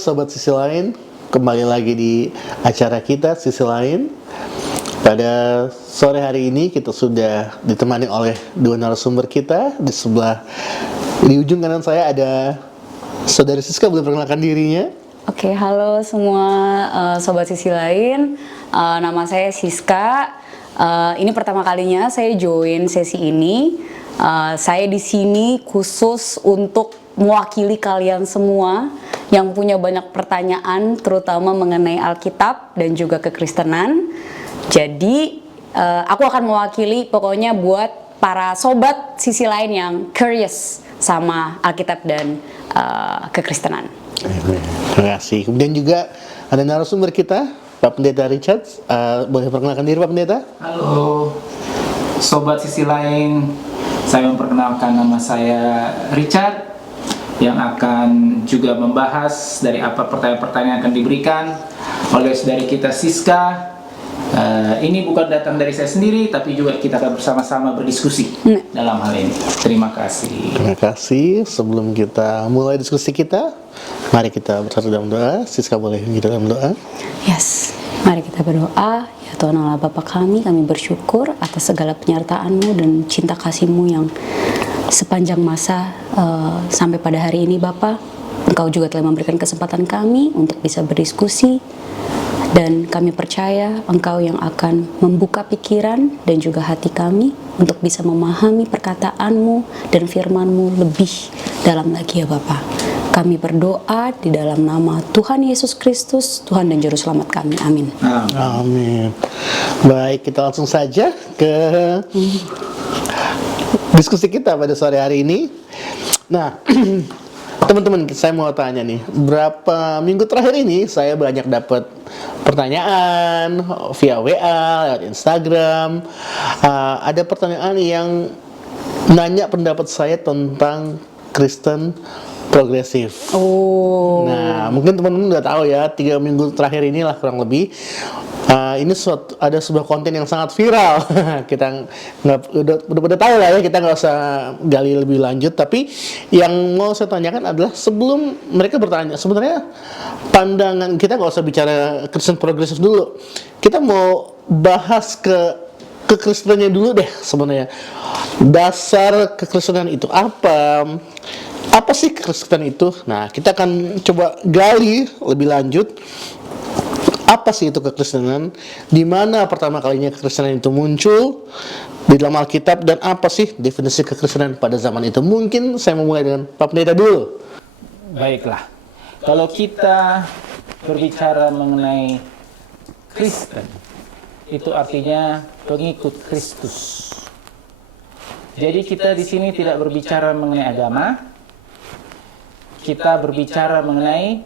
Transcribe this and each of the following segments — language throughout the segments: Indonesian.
Sobat Sisi Lain, kembali lagi di acara kita Sisi Lain. Pada sore hari ini kita sudah ditemani oleh dua narasumber kita. Di ujung kanan saya ada Saudari Siska, boleh perkenalkan dirinya? Oke, halo semua Sobat Sisi Lain. Nama saya Siska. Ini pertama kalinya saya join sesi ini. Saya di sini khusus untuk mewakili kalian semua yang punya banyak pertanyaan, terutama mengenai Alkitab dan juga kekristenan. Jadi aku akan mewakili pokoknya buat para sobat sisi lain yang curious sama Alkitab dan kekristenan. Terima kasih. Kemudian juga ada narasumber kita, Pak Pendeta Richard. Boleh perkenalkan diri, Pak Pendeta? Halo, Sobat Sisi Lain. Saya memperkenalkan nama saya Richard, yang akan juga membahas dari apa pertanyaan-pertanyaan yang akan diberikan oleh saudari kita Siska. Ini bukan datang dari saya sendiri, tapi juga kita akan bersama-sama berdiskusi dalam hal ini. Terima kasih. Terima kasih. Sebelum kita mulai diskusi kita, mari kita bersatu dalam doa. Siska boleh kita dalam doa? Yes, mari kita berdoa. Ya Tuhan Allah Bapa kami bersyukur atas segala penyertaan-Mu dan cinta kasih-Mu yang sepanjang masa sampai pada hari ini. Bapa, Engkau juga telah memberikan kesempatan kami untuk bisa berdiskusi, dan kami percaya Engkau yang akan membuka pikiran dan juga hati kami untuk bisa memahami perkataan-Mu dan firman-Mu lebih dalam lagi ya Bapa. Kami berdoa di dalam nama Tuhan Yesus Kristus, Tuhan dan Juru Selamat kami. Amin. Amin. Baik, kita langsung saja ke diskusi kita pada sore hari ini. Nah, teman-teman, saya mau tanya nih, berapa minggu terakhir ini saya banyak dapat pertanyaan via WA, lewat Instagram. Ada pertanyaan yang nanya pendapat saya tentang Kristen progresif. Oh. Nah, mungkin teman-teman udah tahu ya, 3 minggu terakhir inilah kurang lebih. Ini ada sebuah konten yang sangat viral. Kita udah tahu lah ya, kita nggak usah gali lebih lanjut. Tapi yang mau saya tanyakan adalah, sebelum mereka bertanya, sebenarnya pandangan kita nggak usah bicara Kristen progresif dulu. Kita mau bahas kekristenannya dulu deh sebenarnya. Dasar kekristenan itu apa? Apa sih kekristenan itu? Nah, kita akan coba gali lebih lanjut. Apa sih itu kekristenan? Di mana pertama kalinya kekristenan itu muncul di dalam Alkitab, dan apa sih definisi kekristenan pada zaman itu? Mungkin saya memulai dengan Pak Pendeta dulu. Baiklah, kalau kita berbicara mengenai Kristen, itu artinya pengikut Kristus. Jadi kita di sini tidak berbicara mengenai agama, kita berbicara mengenai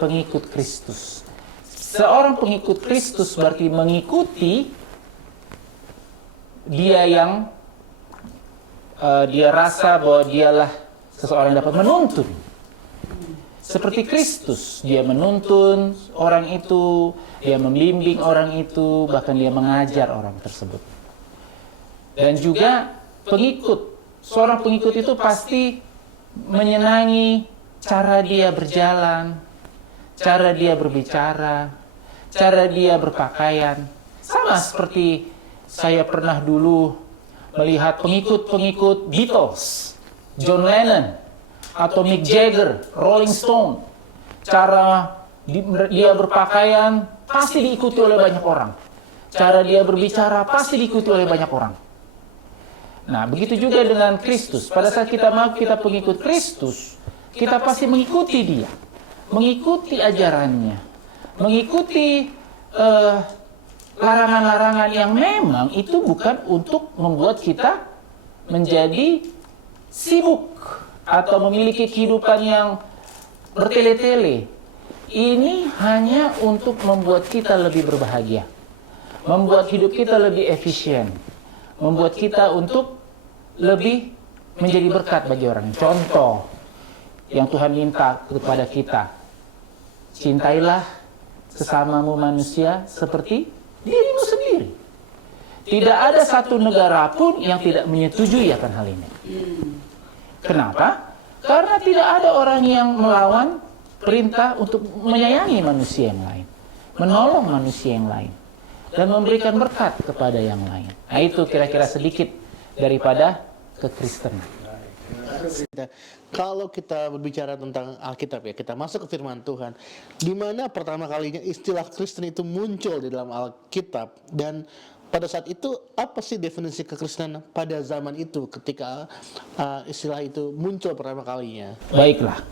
pengikut Kristus. Seorang pengikut Kristus berarti mengikuti dia yang dia rasa bahwa dialah seseorang yang dapat menuntun. Seperti Kristus, dia menuntun orang itu, dia membimbing orang itu, bahkan dia mengajar orang tersebut. Dan juga pengikut, seorang pengikut itu pasti menyenangi cara dia berjalan, cara dia berbicara, cara dia berpakaian. Sama seperti saya pernah dulu melihat pengikut-pengikut Beatles, John Lennon, atau Mick Jagger, Rolling Stone. Cara dia berpakaian pasti diikuti oleh banyak orang. Cara dia berbicara pasti diikuti oleh banyak orang. Nah, begitu juga dengan Kristus. Pada saat kita pengikut Kristus, kita pasti mengikuti dia, mengikuti ajarannya, mengikuti larangan-larangan yang memang itu bukan untuk membuat kita menjadi sibuk atau memiliki kehidupan yang bertele-tele. Ini hanya untuk membuat kita lebih berbahagia, membuat hidup kita lebih efisien, membuat kita untuk lebih menjadi berkat bagi orang. Contoh yang Tuhan minta kepada kita, cintailah sesamamu manusia seperti dirimu sendiri. Tidak ada satu negara pun yang tidak menyetujui akan hal ini. Kenapa? Karena tidak ada orang yang melawan perintah untuk menyayangi manusia yang lain, menolong manusia yang lain, dan memberikan berkat kepada yang lain. Nah, itu kira-kira sedikit daripada kekristenan. Kalau kita berbicara tentang Alkitab ya, kita masuk ke firman Tuhan, di mana pertama kalinya istilah Kristen itu muncul di dalam Alkitab, dan pada saat itu apa sih definisi kekristenan pada zaman itu ketika istilah itu muncul pertama kalinya? Baiklah,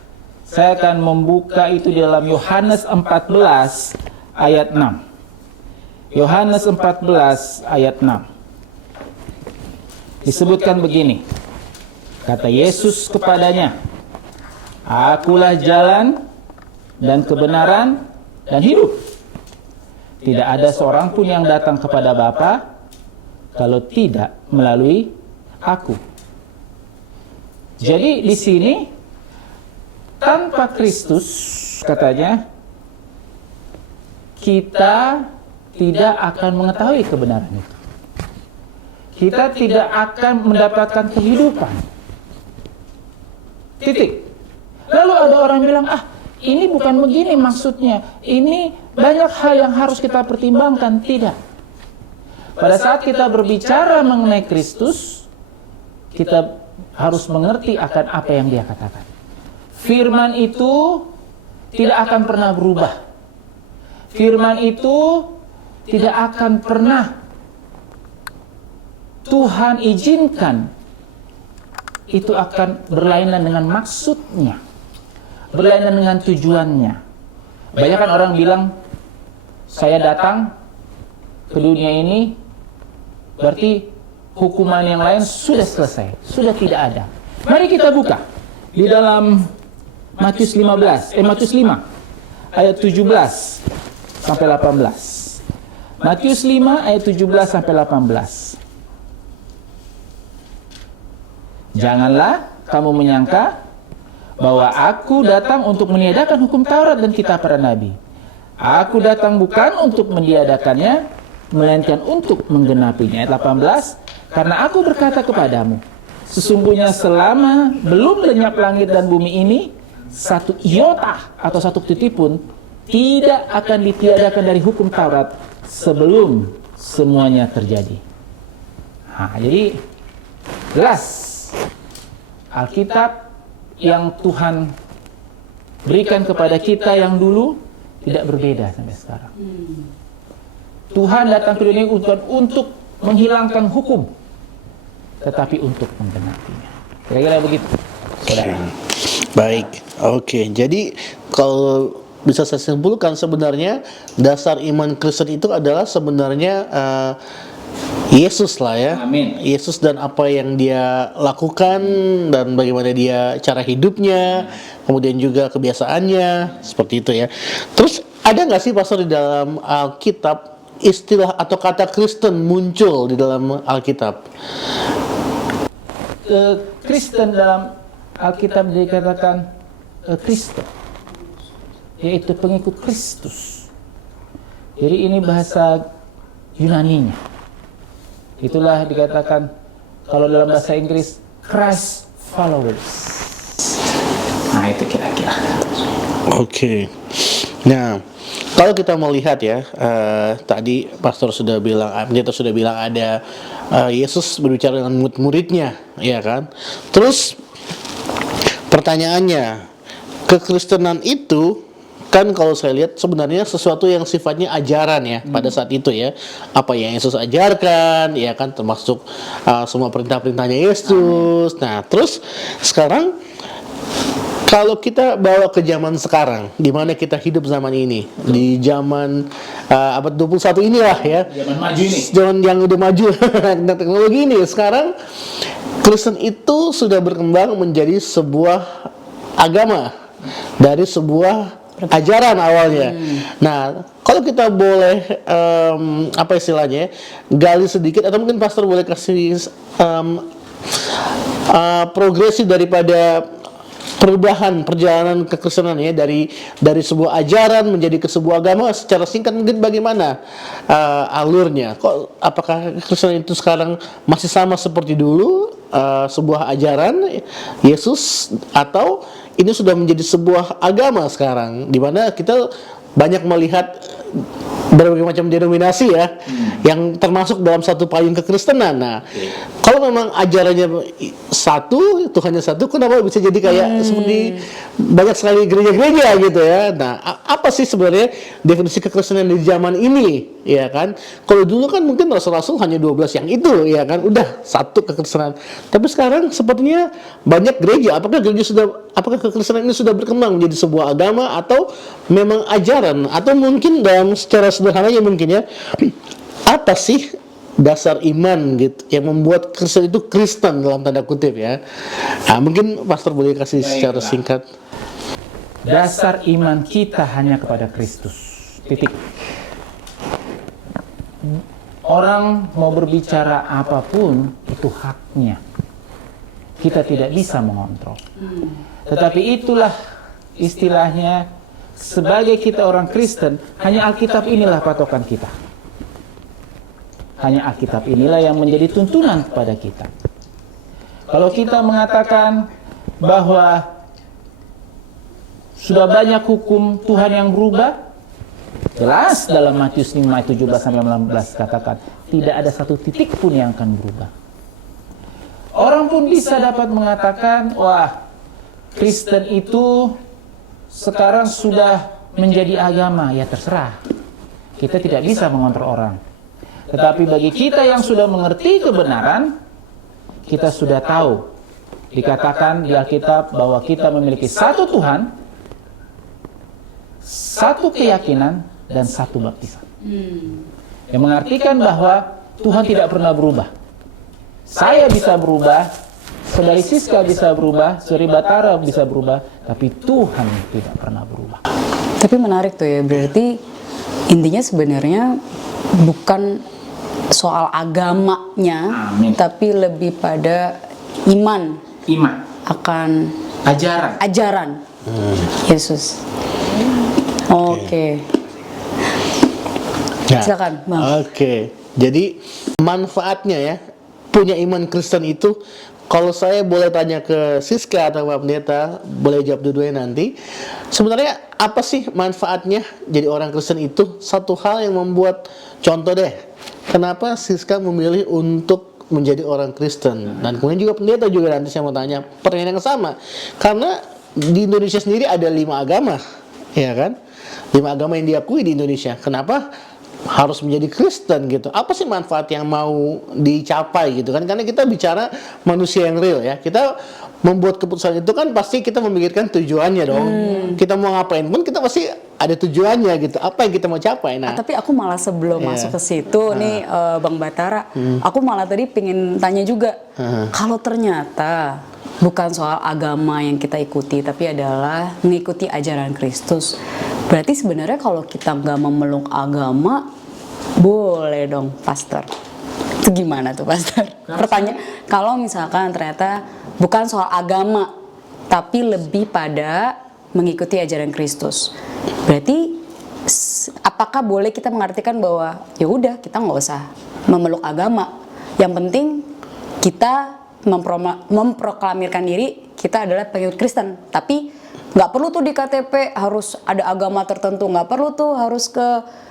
saya akan membuka itu di dalam Yohanes 14 ayat 6. Yohanes 14 ayat 6. Disebutkan begini. Kata Yesus kepadanya, "Akulah jalan dan kebenaran dan hidup. Tidak ada seorang pun yang datang kepada Bapa kalau tidak melalui aku." Jadi di sini tanpa Kristus, katanya, kita tidak akan mengetahui kebenaran itu. Kita tidak akan mendapatkan kehidupan. Titik. Lalu ada orang bilang, ini bukan begini maksudnya. Ini banyak hal yang harus kita pertimbangkan. Tidak. Pada saat kita berbicara mengenai Kristus, kita harus mengerti akan apa yang dia katakan. Firman itu tidak akan pernah berubah. Firman itu tidak akan pernah Tuhan izinkan itu akan berlainan dengan maksudnya, berlainan dengan tujuannya. Banyak kan orang bilang, saya datang ke dunia ini berarti hukuman yang lain sudah selesai, sudah tidak ada. Mari kita buka di dalam Matius 5 ayat 17 sampai 18. Matius 5 ayat 17 sampai 18. Janganlah kamu menyangka bahwa aku datang untuk meniadakan hukum Taurat dan kitab para nabi. Aku datang bukan untuk meniadakannya, melainkan untuk menggenapinya. Ayat 18, karena aku berkata kepadamu, sesungguhnya selama belum lenyap langit dan bumi ini, satu iota atau satu titik pun tidak akan ditiadakan dari hukum Taurat sebelum semuanya terjadi. Nah, jadi jelas Alkitab yang Tuhan berikan kepada kita yang dulu tidak berbeda sampai sekarang. Tuhan datang ke dunia bukan untuk menghilangkan hukum, tetapi untuk menggenapinya. Kira-kira begitu, saudara. Baik, oke. Jadi kalau bisa saya simpulkan, sebenarnya dasar iman Kristen itu adalah sebenarnya Yesus lah ya. Amin. Yesus dan apa yang dia lakukan dan bagaimana dia cara hidupnya, kemudian juga kebiasaannya, seperti itu ya. Terus ada nggak sih Pastor di dalam Alkitab istilah atau kata Kristen muncul di dalam Alkitab? Kristen dalam Alkitab dikatakan Kristen, yaitu pengikut Kristus. Jadi ini bahasa Yunaninya. Itulah dikatakan kalau dalam bahasa Inggris Christ followers. Nah, itu kira-kira. Oke. Nah, kalau kita melihat ya, tadi Pastor sudah bilang, pendeta sudah bilang ada Yesus berbicara dengan murid-muridnya, ya kan? Terus pertanyaannya, kekristenan itu kan kalau saya lihat sebenarnya sesuatu yang sifatnya ajaran ya pada saat itu ya, apa yang Yesus ajarkan ya kan, termasuk semua perintah-perintahnya Yesus. Nah terus sekarang kalau kita bawa ke zaman sekarang, di mana kita hidup zaman ini, di zaman abad 21 inilah ya, Zaman maju ini. zaman yang udah maju dengan teknologi ini. Sekarang Kristen itu sudah berkembang menjadi sebuah agama dari sebuah ajaran awalnya. Nah, kalau kita boleh apa istilahnya, gali sedikit atau mungkin Pastor boleh kasih progresi daripada perubahan perjalanan kekristenan ya, dari sebuah ajaran menjadi ke sebuah agama secara singkat mungkin bagaimana alurnya? Kok apakah kekristenan itu sekarang masih sama seperti dulu, sebuah ajaran Yesus, atau ini sudah menjadi sebuah agama sekarang, di mana kita banyak melihat berbagai macam denominasi ya, yang termasuk dalam satu payung kekristenan. Nah, kalau memang ajarannya satu, Tuhannya satu, kenapa bisa jadi kayak seperti banyak sekali gereja-gereja gitu ya? Nah, apa sih sebenarnya definisi kekristenan di zaman ini, ya kan? Kalau dulu kan mungkin rasul-rasul hanya 12 yang itu, ya kan? Udah satu kekristenan. Tapi sekarang sepertinya banyak gereja. Apakah kekristenan ini sudah berkembang menjadi sebuah agama atau memang ajaran, atau mungkin dalam secara sederhananya mungkin ya, apa sih dasar iman gitu yang membuat Kristen itu Kristen dalam tanda kutip ya? Nah, mungkin Pastor boleh kasih secara singkat. Dasar iman kita hanya kepada Kristus. Titik. Orang mau berbicara apapun itu haknya. Kita tidak bisa mengontrol. Tetapi itulah istilahnya, sebagai kita orang Kristen, hanya Alkitab inilah patokan kita. Hanya Alkitab inilah yang menjadi tuntunan kepada kita. Kalau kita mengatakan bahwa sudah banyak hukum Tuhan yang berubah, jelas dalam Matius 5 ayat 17-19 katakan, tidak ada satu titik pun yang akan berubah. Orang pun bisa dapat mengatakan, wah, Kristen itu sekarang sudah menjadi agama. Ya terserah, kita tidak bisa mengontrol orang. Tetapi bagi kita yang sudah mengerti kebenaran, kita sudah tahu, dikatakan di Alkitab bahwa kita memiliki satu Tuhan, satu keyakinan, dan satu baptisan. Yang mengartikan bahwa Tuhan tidak pernah berubah. Saya bisa berubah, Saudari Siska bisa berubah, Saudari Batara bisa berubah, tapi Tuhan tidak pernah berubah. Tapi menarik tuh ya, berarti intinya sebenarnya bukan soal agamanya, tapi lebih pada iman akan ajaran Yesus. Oke. Nah, silakan, Bang. Oke. Jadi manfaatnya ya, punya iman Kristen itu, kalau saya boleh tanya ke Siska atau Pak Pendeta, boleh jawab dua-duanya nanti. Sebenarnya apa sih manfaatnya jadi orang Kristen itu? Satu hal yang membuat, contoh deh, kenapa Siska memilih untuk menjadi orang Kristen? Dan kemudian juga Pendeta juga nanti saya mau tanya pertanyaan yang sama. Karena di Indonesia sendiri ada 5 agama, ya kan? 5 agama yang diakui di Indonesia. Kenapa harus menjadi Kristen gitu? Apa sih manfaat yang mau dicapai gitu kan? Karena kita bicara manusia yang real ya. Kita membuat keputusan itu kan pasti kita memikirkan tujuannya dong. Kita mau ngapain pun kita pasti ada tujuannya gitu. Apa yang kita mau capai? Nah, Tapi aku malah sebelum masuk ke situ nih Bang Batara, aku malah tadi pengen tanya juga, kalau ternyata bukan soal agama yang kita ikuti, tapi adalah mengikuti ajaran Kristus. Berarti sebenarnya kalau kita nggak memeluk agama, boleh dong, Pastor. Itu gimana tuh, Pastor? Pertanyaan, kalau misalkan ternyata bukan soal agama, tapi lebih pada mengikuti ajaran Kristus, berarti apakah boleh kita mengartikan bahwa ya udah kita nggak usah memeluk agama, yang penting kita memproklamirkan diri kita adalah pengikut Kristen, tapi nggak perlu tuh di KTP harus ada agama tertentu, nggak perlu tuh harus ke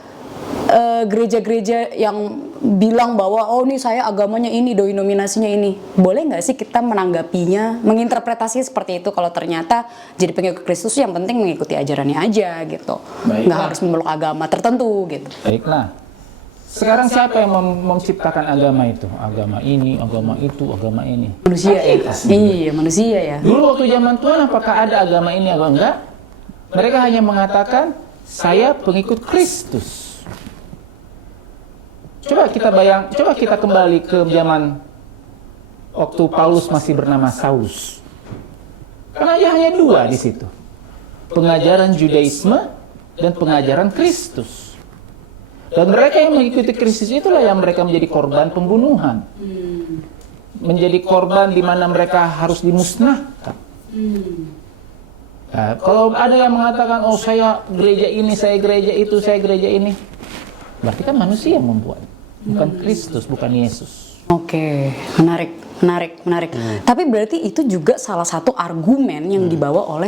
gereja-gereja yang bilang bahwa oh nih saya agamanya ini, denominasinya ini. Boleh nggak sih kita menanggapinya, menginterpretasinya seperti itu kalau ternyata jadi pengikut Kristus yang penting mengikuti ajarannya aja gitu, nggak harus memeluk agama tertentu gitu. Baiklah. Sekarang siapa yang menciptakan agama itu? Agama ini, agama itu, agama ini. Manusia ya? Iya, manusia ya. Dulu waktu zaman Tuhan apakah ada agama ini, agama enggak? Mereka hanya mengatakan, saya pengikut Kristus. Coba kita kembali ke zaman waktu Paulus masih bernama Saulus. Karena hanya 2 di situ. Pengajaran Judaisme dan pengajaran Kristus. Dan mereka yang mengikuti Kristus itulah yang mereka menjadi korban pembunuhan. Menjadi korban di mana mereka harus dimusnahkan. Nah, kalau ada yang mengatakan, oh saya gereja ini, saya gereja itu, saya gereja ini. Berarti kan manusia yang membuat. Bukan Kristus, bukan Yesus. Oke, menarik. Menarik, menarik. Tapi berarti itu juga salah satu argumen yang dibawa oleh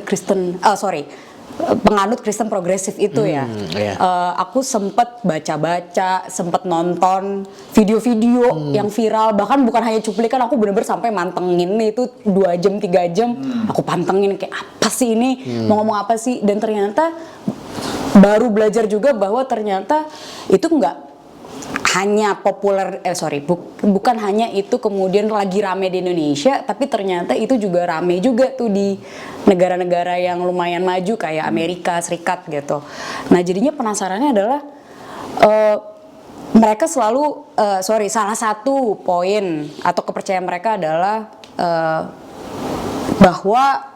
penganut Kristen progresif itu ya. Iya. Aku sempat baca-baca, sempat nonton video-video yang viral, bahkan bukan hanya cuplikan, aku bener-bener sampai mantengin itu 2 jam 3 jam. Aku pantengin kayak apa sih ini, mau ngomong apa sih, dan ternyata baru belajar juga bahwa ternyata itu nggak hanya populer, bukan hanya itu kemudian lagi rame di Indonesia, tapi ternyata itu juga rame juga tuh di negara-negara yang lumayan maju kayak Amerika Serikat gitu. Nah jadinya penasarannya adalah mereka selalu, salah satu poin atau kepercayaan mereka adalah bahwa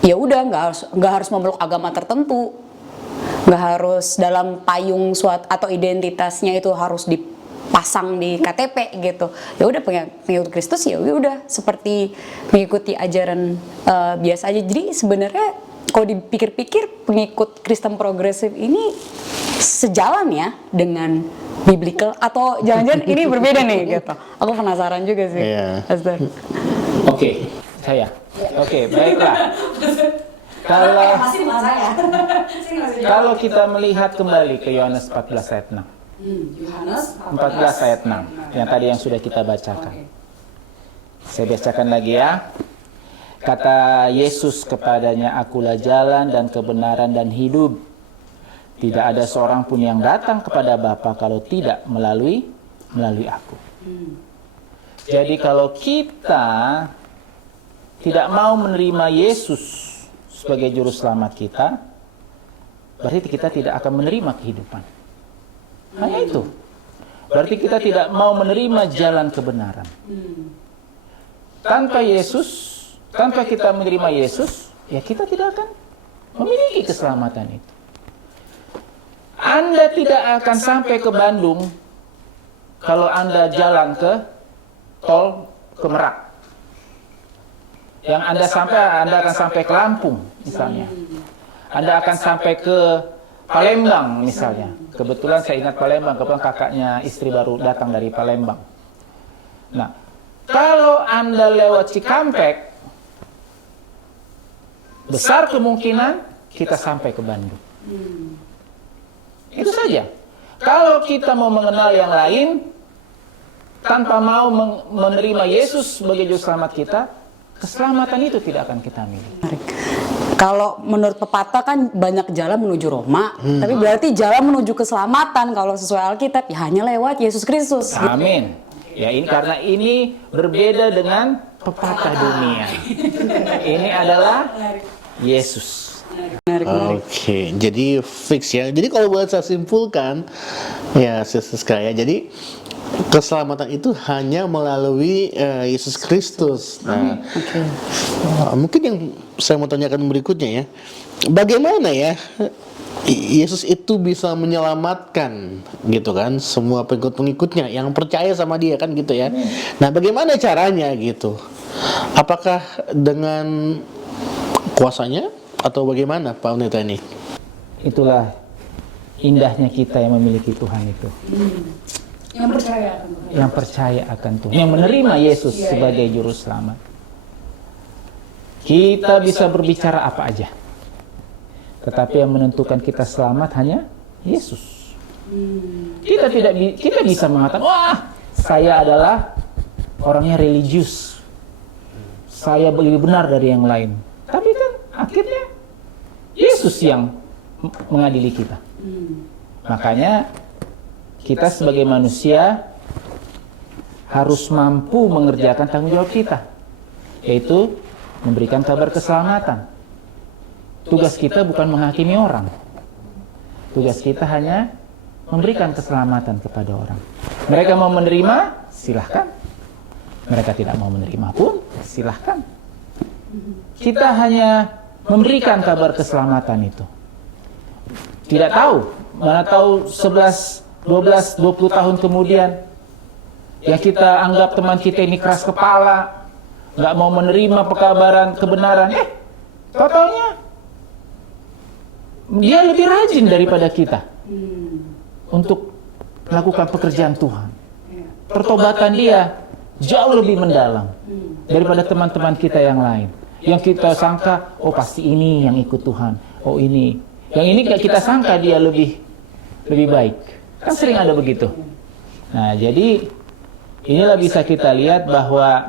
ya udah nggak harus memeluk agama tertentu, nggak harus dalam payung suatu atau identitasnya itu harus dipasang di KTP gitu. Ya udah pengikut Kristus ya udah seperti mengikuti ajaran biasa aja. Jadi sebenarnya kalau dipikir-pikir pengikut Kristen progresif ini sejalan ya dengan biblical, atau jangan-jangan ini berbeda nih gitu. Aku penasaran juga sih. Iya. Astar. Oke, saya. Oke, baiklah. Kalau kita melihat kembali ke Yohanes 14 ayat 6. Yohanes 14 ayat 6 yang tadi yang sudah kita bacakan. Saya bacakan lagi ya. Kata Yesus kepadanya, "Akulah jalan dan kebenaran dan hidup. Tidak ada seorang pun yang datang kepada Bapa kalau tidak melalui aku." Jadi kalau kita tidak mau menerima Yesus sebagai juru selamat kita, berarti kita tidak akan menerima kehidupan. Hanya itu. Berarti kita tidak mau menerima jalan kebenaran. Tanpa Yesus, tanpa kita menerima Yesus, ya kita tidak akan memiliki keselamatan itu. Anda tidak akan sampai ke Bandung kalau Anda jalan ke tol ke Merak. Yang Anda akan sampai ke Lampung misalnya. Anda akan sampai ke Palembang misalnya. Kebetulan saya ingat Palembang, kebetulan kakaknya istri baru datang dari Palembang. Nah, kalau Anda lewat Cikampek, besar kemungkinan kita sampai ke Bandung. Itu saja. Kalau kita mau mengenal yang lain, tanpa mau menerima Yesus sebagai juru selamat kita, keselamatan itu tidak akan kita miliki. Kalau menurut pepatah kan banyak jalan menuju Roma, tapi berarti jalan menuju keselamatan kalau sesuai Alkitab ya hanya lewat Yesus Kristus. Amin. Ya ini karena ini berbeda dengan pepatah dunia. Ini adalah Yesus. Oke, jadi fix ya. Jadi kalau boleh saya simpulkan, ya Siska ya. Jadi keselamatan itu hanya melalui Yesus Kristus. Nah, mungkin yang saya mau tanyakan berikutnya ya, bagaimana ya Yesus itu bisa menyelamatkan gitu kan semua pengikut-pengikutnya yang percaya sama dia kan gitu ya. Nah, bagaimana caranya gitu? Apakah dengan kuasanya atau bagaimana Pak Pendeta ini? Itulah indahnya kita yang memiliki Tuhan itu. Yang percaya akan Tuhan, yang menerima Yesus sebagai juru selamat. Kita bisa berbicara apa aja, tetapi yang menentukan kita selamat hanya Yesus. Kita bisa mengatakan, wah, saya adalah orangnya religius, saya lebih benar dari yang lain. Tapi kan akhirnya Yesus yang mengadili kita. Makanya kita sebagai manusia harus mampu mengerjakan tanggung jawab kita, yaitu memberikan kabar keselamatan. Tugas kita bukan menghakimi orang. Tugas kita hanya memberikan keselamatan kepada orang. Mereka mau menerima, silahkan. Mereka tidak mau menerima pun, silahkan. Kita hanya memberikan kabar keselamatan itu. Tidak tahu, mana tahu 11, 12, 20 tahun kemudian yang kita anggap teman kita ini keras kepala, nggak mau menerima pekabaran kebenaran, totalnya dia lebih rajin daripada kita untuk melakukan pekerjaan Tuhan. Pertobatan dia jauh lebih mendalam daripada teman-teman kita yang lain. Yang kita sangka, oh pasti ini yang ikut Tuhan. Oh ini. Yang ini kita sangka dia lebih baik. Kan sering ada begitu. Nah, jadi inilah bisa kita lihat bahwa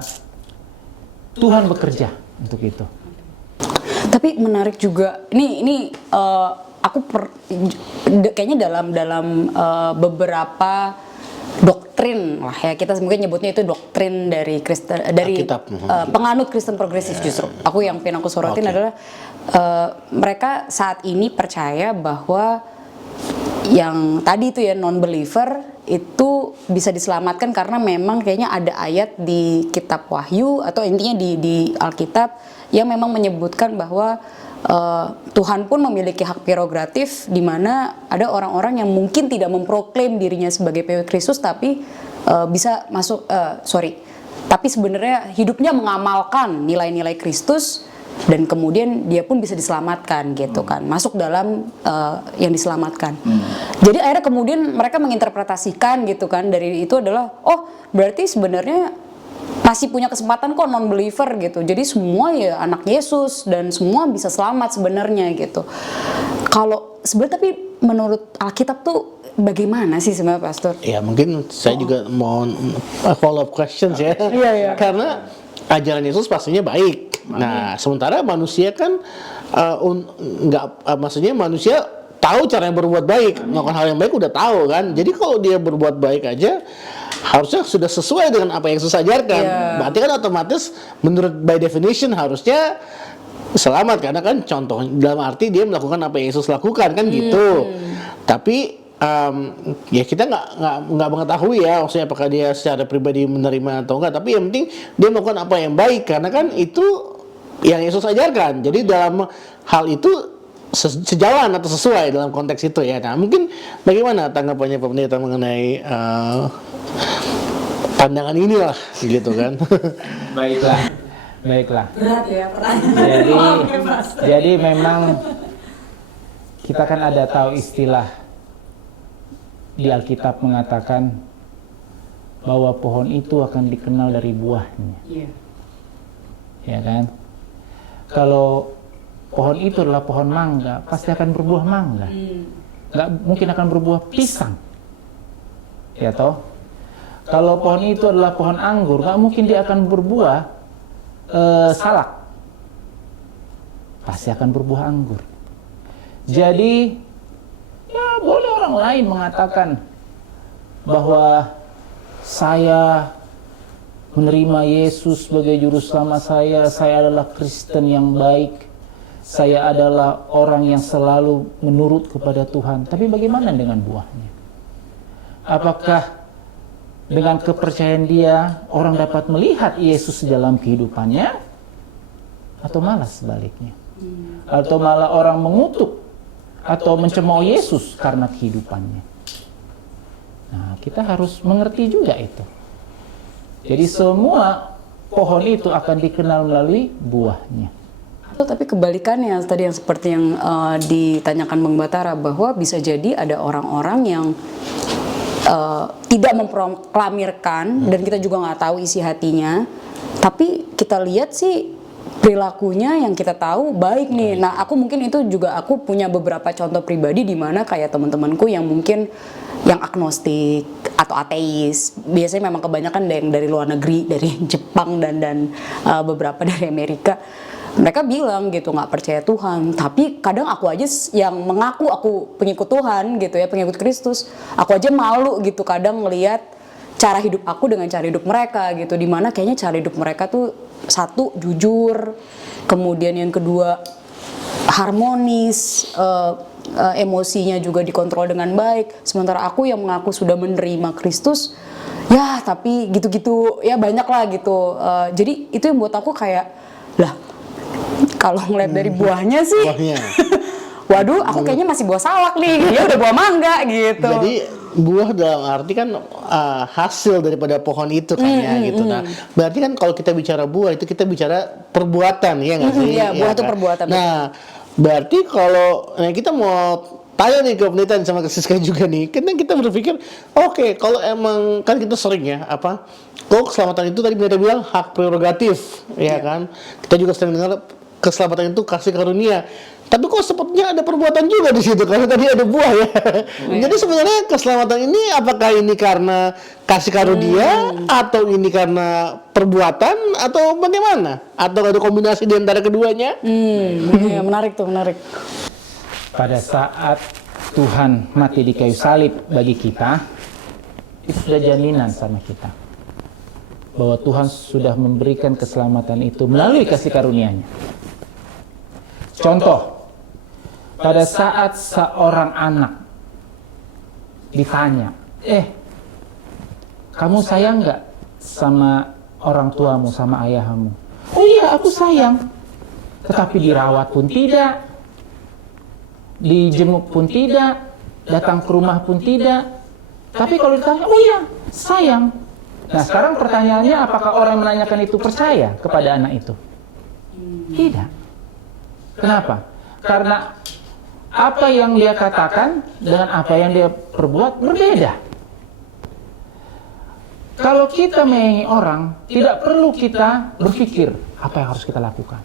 Tuhan bekerja untuk itu. Tapi menarik juga. Ini aku kayaknya dalam beberapa doktrin lah ya, kita mungkin nyebutnya itu doktrin dari Kristen, dari penganut Kristen progresif. Justru aku sorotin adalah mereka saat ini percaya bahwa yang tadi itu ya, non believer itu bisa diselamatkan karena memang kayaknya ada ayat di kitab Wahyu atau intinya di Alkitab yang memang menyebutkan bahwa Tuhan pun memiliki hak prerogatif di mana ada orang-orang yang mungkin tidak memproklaim dirinya sebagai pengikut Kristus tapi bisa masuk tapi sebenarnya hidupnya mengamalkan nilai-nilai Kristus dan kemudian dia pun bisa diselamatkan gitu kan, masuk dalam yang diselamatkan. Jadi akhirnya kemudian mereka menginterpretasikan gitu kan, dari itu adalah oh berarti sebenarnya masih punya kesempatan kok non believer gitu. Jadi semua ya anak Yesus dan semua bisa selamat sebenarnya gitu. Kalau sebenarnya tapi menurut Alkitab tuh bagaimana sih sebenarnya Pastor? Ya mungkin saya juga mau follow up questions ya. Iya. Karena ajaran Yesus pastinya baik. Nah, sementara manusia kan maksudnya manusia tahu cara yang berbuat baik, melakukan hal yang baik udah tahu kan. Jadi kalau dia berbuat baik aja harusnya sudah sesuai dengan apa yang Yesus ajarkan. Berarti kan otomatis menurut by definition harusnya selamat, karena kan contoh dalam arti dia melakukan apa yang Yesus lakukan kan gitu. Tapi ya kita nggak mengetahui ya, maksudnya apakah dia secara pribadi menerima atau enggak. Tapi yang penting dia melakukan apa yang baik, karena kan itu yang Yesus ajarkan. Jadi dalam hal itu sejalan atau sesuai dalam konteks itu ya. Nah, mungkin bagaimana tanggapannya Pak Pendeta mengenai pandangan inilah gitu kan? Baiklah. Berat ya pertanyaan. Jadi memang kita kan ada tahu istilah di Alkitab mengatakan bahwa pohon itu akan dikenal dari buahnya. Ya kan? Kalau pohon itu adalah pohon mangga, pasti akan berbuah mangga. Nggak mungkin akan berbuah pisang. Ya toh? Kalau pohon itu adalah pohon anggur, nggak mungkin dia akan berbuah salak. Pasti akan berbuah anggur. Jadi, ya boleh orang lain mengatakan bahwa saya menerima Yesus sebagai juru selamat saya adalah Kristen yang baik, saya adalah orang yang selalu menurut kepada Tuhan. Tapi bagaimana dengan buahnya? Apakah dengan kepercayaan dia orang dapat melihat Yesus dalam kehidupannya, atau malah sebaliknya? Atau malah orang mengutuk atau mencemooh Yesus karena kehidupannya? Nah, kita harus mengerti juga itu. Jadi semua pohon itu akan dikenal melalui buahnya. Tapi kebalikannya tadi yang seperti yang ditanyakan Bang Batara, bahwa bisa jadi ada orang-orang yang tidak memproklamirkan dan kita juga nggak tahu isi hatinya, tapi kita lihat sih perilakunya yang kita tahu baik nih. Nah, aku mungkin itu juga aku punya beberapa contoh pribadi di mana kayak teman-temanku yang mungkin yang agnostik atau ateis, biasanya memang kebanyakan yang dari luar negeri, dari Jepang dan beberapa dari Amerika. Mereka bilang gitu nggak percaya Tuhan, tapi kadang aku aja yang mengaku aku pengikut Tuhan gitu ya, pengikut Kristus, aku aja malu gitu kadang ngelihat cara hidup aku dengan cara hidup mereka gitu, dimana kayaknya cara hidup mereka tuh satu jujur, kemudian yang kedua harmonis, emosinya juga dikontrol dengan baik, sementara aku yang mengaku sudah menerima Kristus ya tapi gitu-gitu ya, banyak lah gitu. Jadi itu yang buat aku kayak lah, kalau ngeliat dari buahnya sih, waduh, aku kayaknya masih buah salak nih, dia udah buah mangga gitu. Jadi buah dalam arti kan hasil daripada pohon itu kan ya gitu. Nah, berarti kan kalau kita bicara buah itu kita bicara perbuatan ya nggak sih? Iya, buah itu kan? perbuatan. Nah, berarti kalau kita mau tanya nih ke pendeta sama ke Siska juga nih, kadang kita berpikir, oke, kalau emang kan kita sering ya kok keselamatan itu tadi pendeta bilang hak prerogatif, ya kan? Kita juga sering dengar keselamatan itu kasih karunia. Tapi kok sepertinya ada perbuatan juga di situ karena tadi ada buah ya. Jadi sebenarnya keselamatan ini apakah ini karena kasih karunia atau ini karena perbuatan atau bagaimana? Atau ada kombinasi di antara keduanya? Ya, menarik tuh, menarik. Pada saat Tuhan mati di kayu salib bagi kita, itu sudah jaminan sama kita bahwa Tuhan sudah memberikan keselamatan itu melalui kasih karunia-Nya. Contoh, pada saat seorang anak ditanya, kamu sayang nggak sama orang tuamu, sama ayahmu? Oh iya, aku sayang. Tetapi dirawat pun tidak, dijenguk pun tidak, datang ke rumah pun tidak. Tapi kalau ditanya, oh iya, sayang. Nah sekarang pertanyaannya, apakah orang menanyakan itu percaya kepada anak itu? Tidak. Kenapa? Karena apa yang dia katakan dengan apa yang dia perbuat berbeda. Kalau kita menyayangi orang, tidak perlu kita berpikir apa yang harus kita lakukan,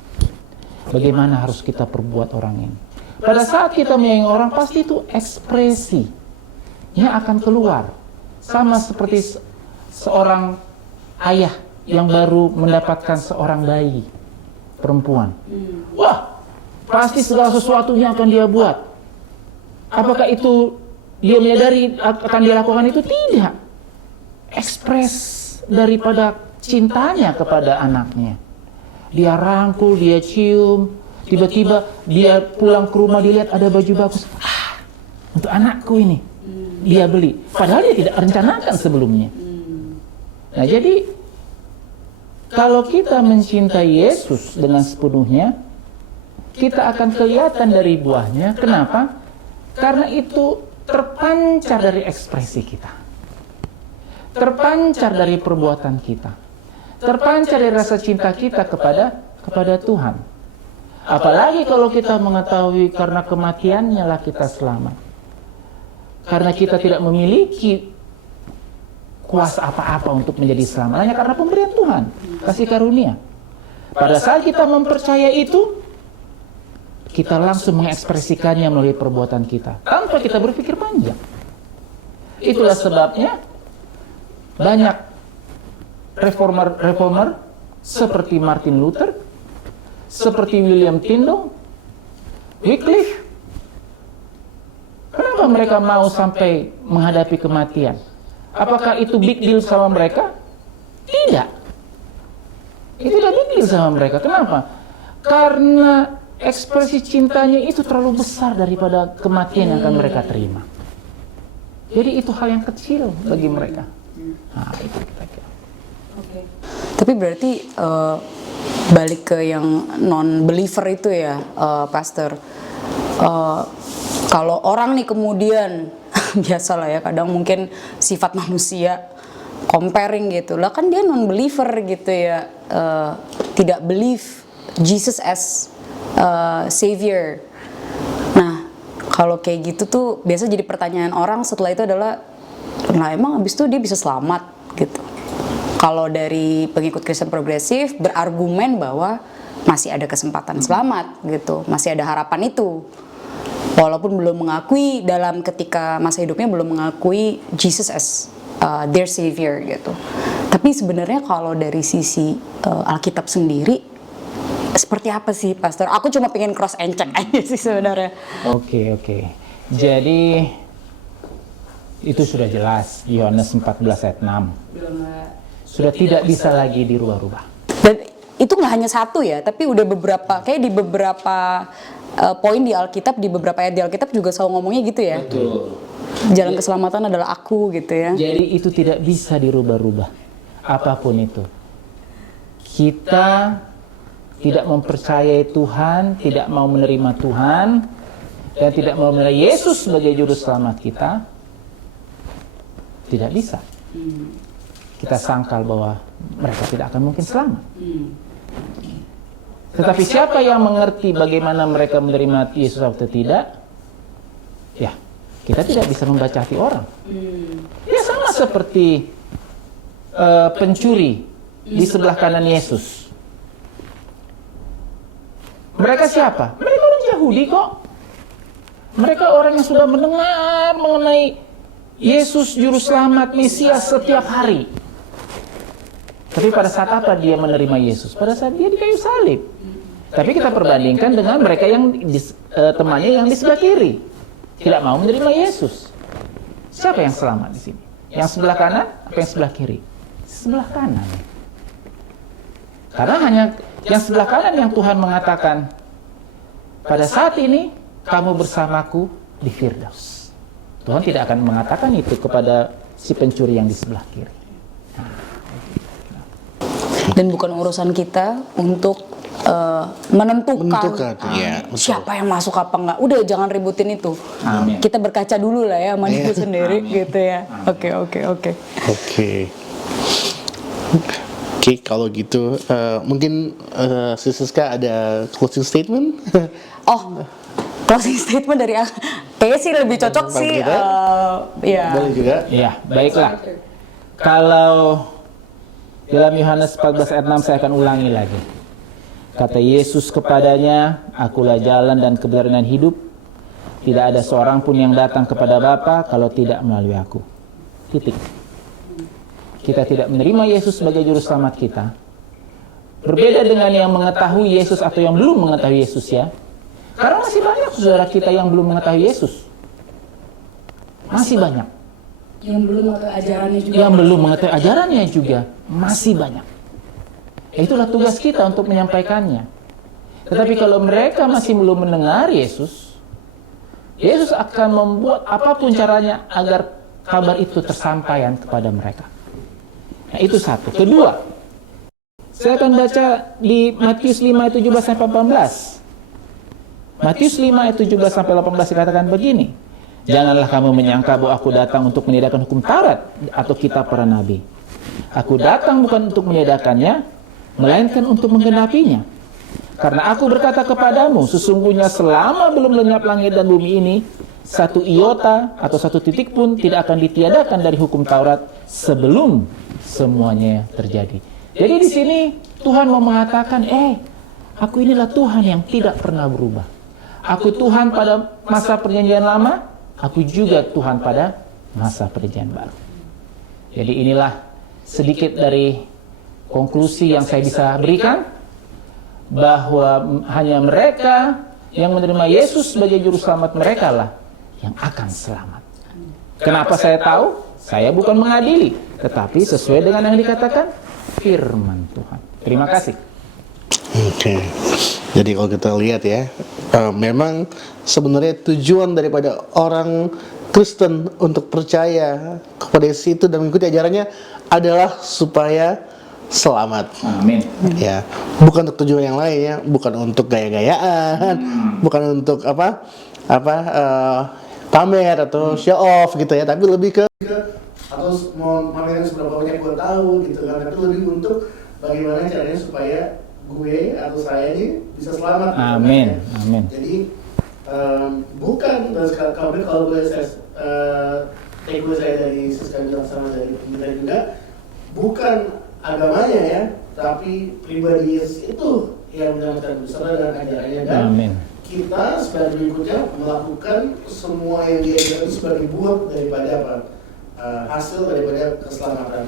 bagaimana harus kita perbuat orang ini. Pada saat kita menyayangi orang, pasti itu ekspresinya akan keluar. Sama seperti seorang ayah yang baru mendapatkan seorang bayi perempuan. Wah, pasti segala sesuatunya akan dia buat. Apakah itu dia menyadari akan dia lakukan itu? Tidak. Ekspres daripada cintanya kepada anaknya. Dia rangkul, dia cium. Tiba-tiba dia pulang ke rumah, dia lihat ada baju bagus. Untuk anakku ini. Dia beli. Padahal dia tidak rencanakan sebelumnya. Nah jadi, kalau kita mencintai Yesus dengan sepenuhnya, kita akan kelihatan dari buahnya. Kenapa? Karena itu terpancar dari ekspresi kita, terpancar dari perbuatan kita, terpancar dari rasa cinta kita kepada Tuhan. Apalagi kalau kita mengetahui karena kematiannya lah kita selamat, karena kita tidak memiliki kuasa apa-apa untuk menjadi selamat, hanya karena pemberian Tuhan, kasih karunia. Pada saat kita mempercaya itu, kita langsung mengekspresikannya melalui perbuatan kita tanpa kita berpikir panjang. Itulah sebabnya banyak reformer seperti Martin Luther, seperti William Tyndale, Wycliffe. Kenapa mereka mau sampai menghadapi kematian? Apakah itu big deal sama mereka? Tidak. Itu tidak big deal sama mereka. Kenapa? Karena ekspresi cintanya itu terlalu besar daripada kematian yang akan mereka terima. Jadi itu hal yang kecil bagi mereka. Nah, itu kita kira. Tapi berarti balik ke yang non-believer itu ya, Pastor. Kalau orang nih kemudian, biasalah ya, kadang mungkin sifat manusia comparing gitu. Lah kan dia non-believer gitu ya, tidak believe Jesus as Savior. Nah, kalau kayak gitu tuh biasa jadi pertanyaan orang setelah itu adalah, nah emang abis itu dia bisa selamat gitu. Kalau dari pengikut Kristen progresif berargumen bahwa masih ada kesempatan selamat gitu, masih ada harapan itu. Walaupun belum mengakui dalam ketika masa hidupnya belum mengakui Jesus as their Savior gitu. Tapi sebenarnya kalau dari sisi Alkitab sendiri, seperti apa sih, Pastor? Aku cuma pengen cross and check aja sih sebenarnya. Oke. Jadi itu sudah jelas, Yohanes 14 ayat 6. Sudah tidak bisa lagi dirubah-rubah. Dan itu nggak hanya satu ya, tapi udah beberapa, kayak di beberapa poin di Alkitab, di beberapa ayat di Alkitab juga selalu ngomongnya gitu ya. Betul. Jalan keselamatan adalah aku gitu ya. Jadi itu tidak bisa dirubah-rubah. Apapun itu. Kita tidak mempercayai Tuhan, tidak mau menerima Tuhan, dan tidak mau menerima Yesus sebagai juru selamat kita, tidak bisa. Kita sangkal bahwa mereka tidak akan mungkin selamat. Tetapi siapa yang mengerti bagaimana mereka menerima Yesus atau tidak, Ya, kita tidak bisa membaca hati orang. Ya sama seperti pencuri di sebelah kanan Yesus. Mereka siapa? Mereka orang Yahudi kok. Mereka orang yang sudah mendengar mengenai Yesus Juru Selamat, Mesias setiap hari. Tapi pada saat apa dia menerima Yesus? Pada saat dia di kayu salib. Tapi kita perbandingkan dengan mereka yang temannya yang di sebelah kiri. Tidak mau menerima Yesus. Siapa yang selamat di sini? Yang sebelah kanan atau yang sebelah kiri? Sebelah kanan. Karena hanya yang sebelah kanan yang Tuhan mengatakan, pada saat ini kamu bersamaku di Firdaus. Tuhan tidak akan mengatakan itu kepada si pencuri yang di sebelah kiri. Dan bukan urusan kita untuk menentukan ya, siapa yang masuk apa enggak. Udah jangan ributin itu. Amin. Kita berkaca dulu lah ya sama diri sendiri gitu ya. Oke. Oke, kalau gitu mungkin si Siska ada closing statement? Oh, closing statement dari kayaknya sih lebih cocok sih. Ya. Boleh juga. Ya, baiklah. Kalau dalam Yohanes 14 ayat 6 saya akan ulangi lagi. Kata Yesus kepadanya, akulah jalan dan kebenaran dan hidup. Tidak ada seorang pun yang datang kepada Bapa kalau tidak melalui aku. Titik. Kita tidak menerima Yesus sebagai juru selamat kita. Berbeda dengan yang mengetahui Yesus atau yang belum mengetahui Yesus ya. Karena masih banyak saudara kita yang belum mengetahui Yesus. Masih banyak. Yang belum mengetahui ajarannya juga. Yang belum mengetahui ajarannya juga masih banyak. Itulah tugas kita untuk menyampaikannya. Tetapi kalau mereka masih belum mendengar Yesus, Yesus akan membuat apapun caranya agar kabar itu tersampaikan kepada mereka. Nah, itu satu. Kedua, saya akan baca di Matius 5 ayat 17 sampai 18. Matius 5 ayat 17 sampai 18 dikatakan begini. Janganlah kamu menyangka bahwa aku datang untuk meniadakan hukum Taurat atau kitab para nabi. Aku datang bukan untuk meniadakannya, melainkan untuk menggenapinya. Karena aku berkata kepadamu, sesungguhnya selama belum lenyap langit dan bumi ini, satu iota atau satu titik pun tidak akan ditiadakan dari hukum Taurat sebelum semuanya terjadi. Jadi di sini Tuhan mau mengatakan, aku inilah Tuhan yang tidak pernah berubah. Aku Tuhan pada masa perjanjian lama, aku juga Tuhan pada masa perjanjian baru. Jadi inilah sedikit dari konklusi yang saya bisa berikan, bahwa hanya mereka yang menerima Yesus sebagai juru selamat mereka lah yang akan selamat. Kenapa saya tahu? Saya bukan mengadili, tetapi sesuai dengan yang dikatakan firman Tuhan. Terima kasih. Oke. Jadi kalau kita lihat ya, memang sebenarnya tujuan daripada orang Kristen untuk percaya kepada Yesus itu dan mengikuti ajarannya adalah supaya selamat. Amin. Ya, bukan untuk tujuan yang lain ya, bukan untuk gaya-gayaan, bukan untuk pamer atau show off gitu ya, tapi lebih ke atau mau pamerin seberapa banyak gue tahu gitu kan, tapi lebih untuk bagaimana caranya supaya gue atau saya ini bisa selamat. Amin. Gitu, kan? Amin. Jadi bukan kalau boleh saya gue saya dari Siska bilang sama dari kita juga, bukan agamanya ya, tapi pribadi Yesus itu yang menyelamatkan beserta dengan ajarannya, dan Amin. kita sebagai berikutnya melakukan semua yang dia ajarkan itu sebagai buah daripada hasil daripada keselamatan,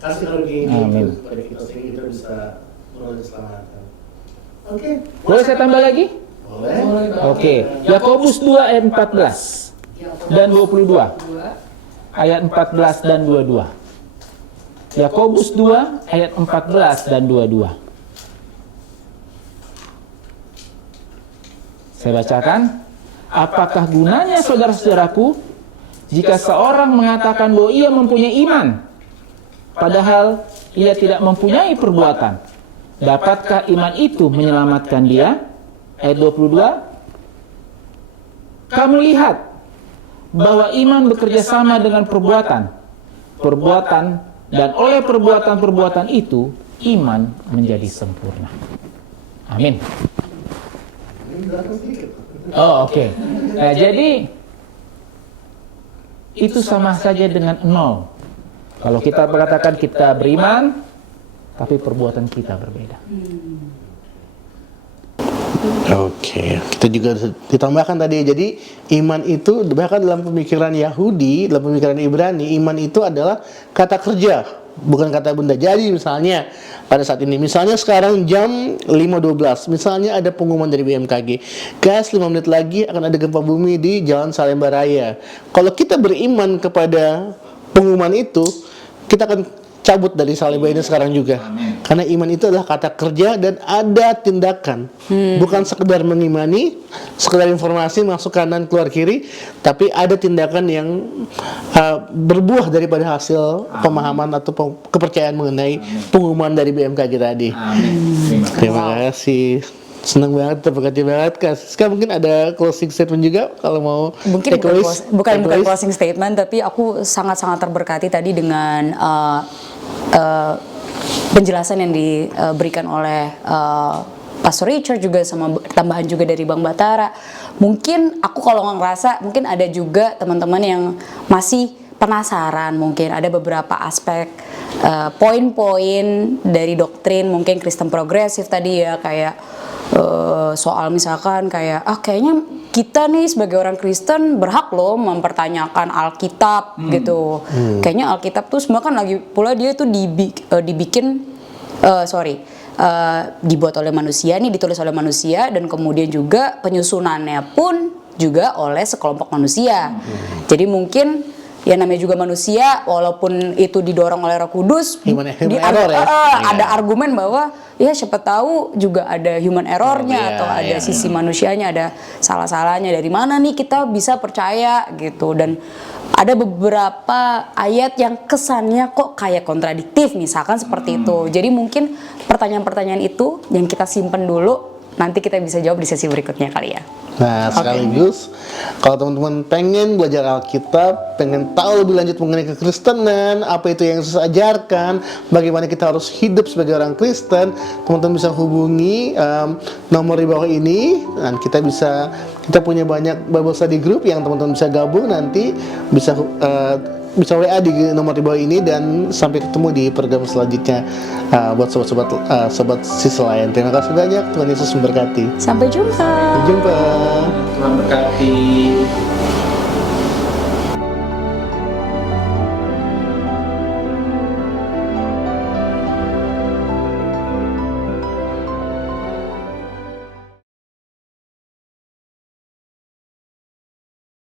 kasih karunia itu kepada kita sehingga kita bisa melalui keselamatan. Oke. Boleh saya tambah lagi? Boleh. Oke. Yakobus 2 ayat 14 dan 22. Ayat 14 dan 22. Yakobus 2 ayat 14 dan 22. Saya bacakan. Apakah gunanya saudara-saudaraku jika seorang mengatakan bahwa ia mempunyai iman, padahal ia tidak mempunyai perbuatan? Dapatkah iman itu menyelamatkan dia? Ayat 22. Kamu lihat bahwa iman bekerja sama dengan perbuatan. Dan oleh perbuatan-perbuatan itu, iman menjadi sempurna. Amin. Oh, oke. Nah, jadi itu sama saja dengan nol. Kalau kita mengatakan kita beriman, tapi perbuatan kita berbeda. Oke, kita juga ditambahkan tadi. Jadi iman itu bahkan dalam pemikiran Yahudi, dalam pemikiran Ibrani, iman itu adalah kata kerja, bukan kata benda. Jadi misalnya pada saat ini, misalnya sekarang jam 5.12, misalnya ada pengumuman dari BMKG, guys 5 menit lagi akan ada gempa bumi di Jalan Salemba Raya. Kalau kita beriman kepada pengumuman itu, kita akan cabut dari Salemba ini sekarang juga. Karena iman itu adalah kata kerja dan ada tindakan. Bukan sekedar mengimani, sekedar informasi masuk kanan keluar kiri, tapi ada tindakan yang berbuah daripada hasil pemahaman atau kepercayaan mengenai pengumuman dari BMKG tadi. Terima kasih. Senang banget, terberkati banget. Kak Siska mungkin ada closing statement juga kalau mau. Mungkin bukan closing statement, tapi aku sangat-sangat terberkati tadi dengan penjelasan yang diberikan oleh Pastor Richard juga, sama tambahan juga dari Bang Batara. Mungkin aku kalau ngerasa mungkin ada juga teman-teman yang masih penasaran, mungkin ada beberapa aspek poin-poin dari doktrin mungkin Kristen progresif tadi ya, kayak soal misalkan kayak kayaknya kita nih sebagai orang Kristen berhak loh mempertanyakan Alkitab gitu. Kayaknya Alkitab tuh semua kan lagi pula dia tuh dibuat oleh manusia nih, ditulis oleh manusia, dan kemudian juga penyusunannya pun juga oleh sekelompok manusia. Jadi mungkin ya namanya juga manusia, walaupun itu didorong oleh Roh Kudus, ada argumen bahwa ya siapa tahu juga ada human errornya, atau ada sisi manusianya, ada salah-salahnya. Dari mana nih kita bisa percaya gitu? Dan ada beberapa ayat yang kesannya kok kayak kontradiktif, misalkan seperti itu. Jadi mungkin pertanyaan-pertanyaan itu yang kita simpen dulu, nanti kita bisa jawab di sesi berikutnya kali ya. Nah, sekaligus kalau teman-teman pengen belajar Alkitab, pengen tahu lebih lanjut mengenai kekristenan, apa itu yang Yesus ajarkan, bagaimana kita harus hidup sebagai orang Kristen, teman-teman bisa hubungi nomor di bawah ini, dan kita punya banyak Bible study group yang teman-teman bisa gabung, nanti bisa WA di nomor di bawah ini, dan sampai ketemu di program selanjutnya buat sobat sisi lain. Terima kasih banyak, Tuhan Yesus memberkati. Sampai jumpa. Sampai jumpa. Tuhan berkati.